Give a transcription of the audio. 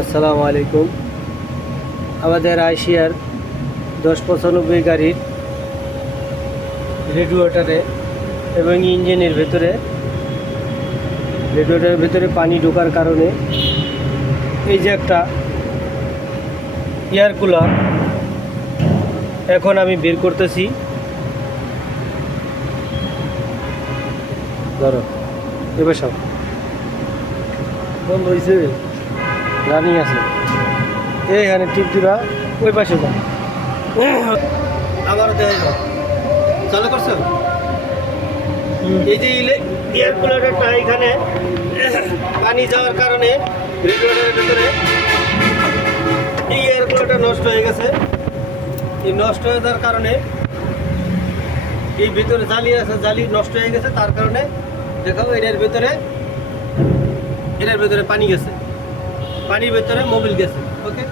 আসসালামু আলাইকুম। আমাদের আইসিআর 1095 গাড়ির রেডিয়েটরে এবং ইঞ্জিনের রেডিয়েটরের ভেতরে পানি ঢোকার কারণে এই যে একটা এয়ার কুলার এখন আমি বের করতেছি। ধরো এবার সব বন্ধ হয়েছে, রানিং আছে। এইখানে টিপ দিবা, ওই পাশে যাও, আবারও দেখা যাও। চালু করছো? এই যে এয়ার কুলারটা এখানে পানি যাওয়ার কারণে রেডিয়েটরের ভিতরে এই এয়ার কুলারটা নষ্ট হয়ে গেছে। এই নষ্ট হয়ে যাওয়ার কারণে এই ভিতরে জালি আছে, জালি নষ্ট হয়ে গেছে। তার কারণে দেখাও এটার ভিতরে পানি গেছে, পানির ভিতরে মোবিল গেছে। ওকে।